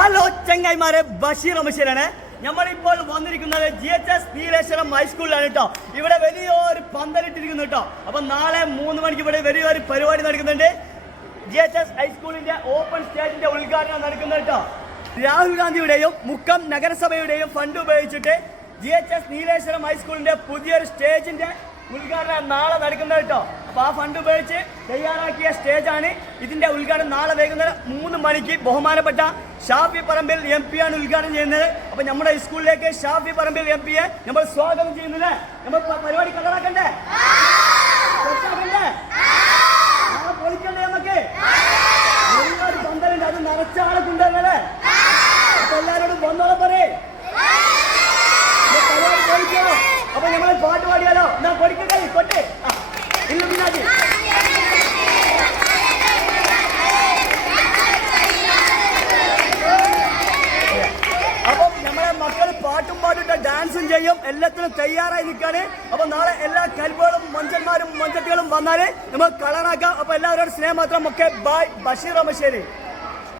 Hello ചങ്ങായിമാരെ, ബഷീർ അമശ്ശേരാണ്. നമ്മളിപ്പോൾ വന്നിരിക്കുന്നത് GHS നീലേശ്വരം ഹൈസ്കൂളിലാണ് കേട്ടോ. ഇവിടെ വലിയൊരു പന്തലിട്ടിരിക്കുന്നു കേട്ടോ. അപ്പൊ നാളെ 3 മണിക്ക് ഇവിടെ വലിയൊരു പരിപാടി നടക്കുന്നുണ്ട്. GHS ഹൈസ്കൂളിന്റെ ഓപ്പൺ സ്റ്റേജിന്റെ ഉദ്ഘാടനം നടക്കുന്നത് കേട്ടോ. രാഹുൽ ഗാന്ധിയുടെയും മുക്കം നഗരസഭയുടെയും ഫണ്ട് ഉപയോഗിച്ചിട്ട് GHS നീലേശ്വരം ഹൈസ്കൂളിന്റെ പുതിയൊരു സ്റ്റേജിന്റെ ഉദ്ഘാടനം നാളെ നടക്കുന്നത് കേട്ടോ. അപ്പൊ ആ ഫണ്ട് ഉപയോഗിച്ച് തയ്യാറാക്കിയ സ്റ്റേജാണ്. ഇതിന്റെ ഉദ്ഘാടനം നാളെ വൈകുന്നേരം 3 മണിക്ക് ബഹുമാനപ്പെട്ട ഷാഫി പറമ്പിൽ MP ആണ് ഉദ്ഘാടനം ചെയ്യുന്നത്. അപ്പൊ നമ്മുടെ സ്കൂളിലേക്ക് ഷാഫി പറമ്പിൽ MP-യെ നമ്മൾ സ്വാഗതം ചെയ്യുന്നില്ലേ? നമ്മൾ പരിപാടി കളറാക്കണ്ടേ? പൊളിക്കണ്ടേ? നമുക്ക് ഒരുപാട് പന്തലുണ്ട്, അത് നിറച്ച ആളൊക്കെ അപ്പൊ എല്ലാരോടും വന്നോളം പറയേ പരിപാടി പൊളിക്കണോ? അപ്പൊ നമ്മൾ പാട്ട് പാടിയാലോ? എന്നാ പൊടിക്കട്ടെ, കൊട്ടെ ഇല്ലുമിനാജി. അപ്പം നമ്മളെ മക്കൾ പാട്ടും പാട്ടിട്ട് ഡാൻസും ചെയ്യും, എല്ലാത്തിനും തയ്യാറായി നിൽക്കാണ്. അപ്പൊ നാളെ എല്ലാ കൽബുകളും മഞ്ചന്മാരും മഞ്ചട്ടികളും വന്നാല് നമുക്ക് കളറാക്കാം. അപ്പൊ എല്ലാവരോടും സ്നേഹം മാത്രം. ഒക്കെ ബൈ, ബഷീർ അമശ്ശേരി.